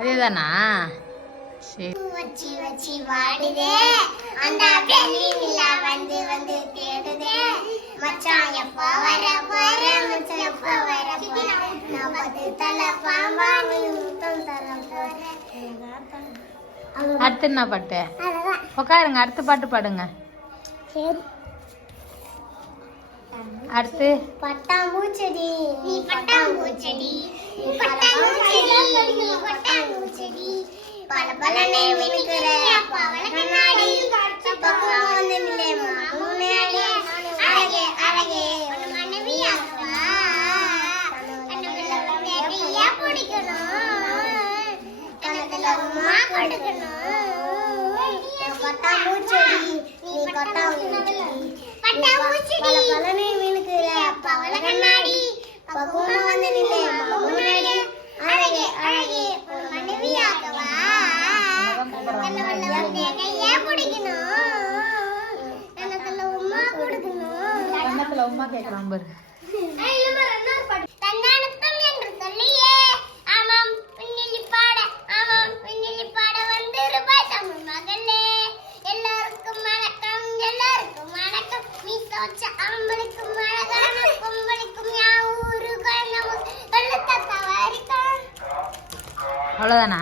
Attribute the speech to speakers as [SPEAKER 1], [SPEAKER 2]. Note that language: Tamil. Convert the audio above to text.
[SPEAKER 1] அதுதானா? சரி.
[SPEAKER 2] வச்சி வச்சி வாடுதே. அந்த வெளியில வந்து வந்து தேடுதே. மச்சான் எப்ப வர வர மச்சான் எப்ப வர நான் பார்த்து தலை பாம்பான்.
[SPEAKER 1] அடுத்து என்ன பாட்டு? உட்காருங்க அடுத்த பாட்டு பாடுங்க. அடுத்து?
[SPEAKER 2] பட்டாம்பூச்செடி. நீ பட்டாம்பூச்செடி. நீ பட்டாம்பூச்செடி. பல பலனே மினுக்குற பவள கண்ணாடி வந்து நிலே முன்னாடி அழகே அழகே உன் மனைவியாகவா கனவுல உன்னைய பிடிக்கணும் உமா கொடுக்கணும் பட்டாம்பூச்செடி நீ பட்டாம்பூச்செடி பட்டாம்பூச்செடி பலனை மினுக்குற பவள கண்ணாடி. பகுமா வந்து நில்லே. முன்னாடி அழகே அழகே ஒரு மனைவியாகவா கனவுல உன்னைய கைய பிடிக்கணும்? கனவுல உமா கொடுக்கணும்.
[SPEAKER 1] கண்ணத்துல உமா கேட்கலாம் பாரு. அவ்வளோதானா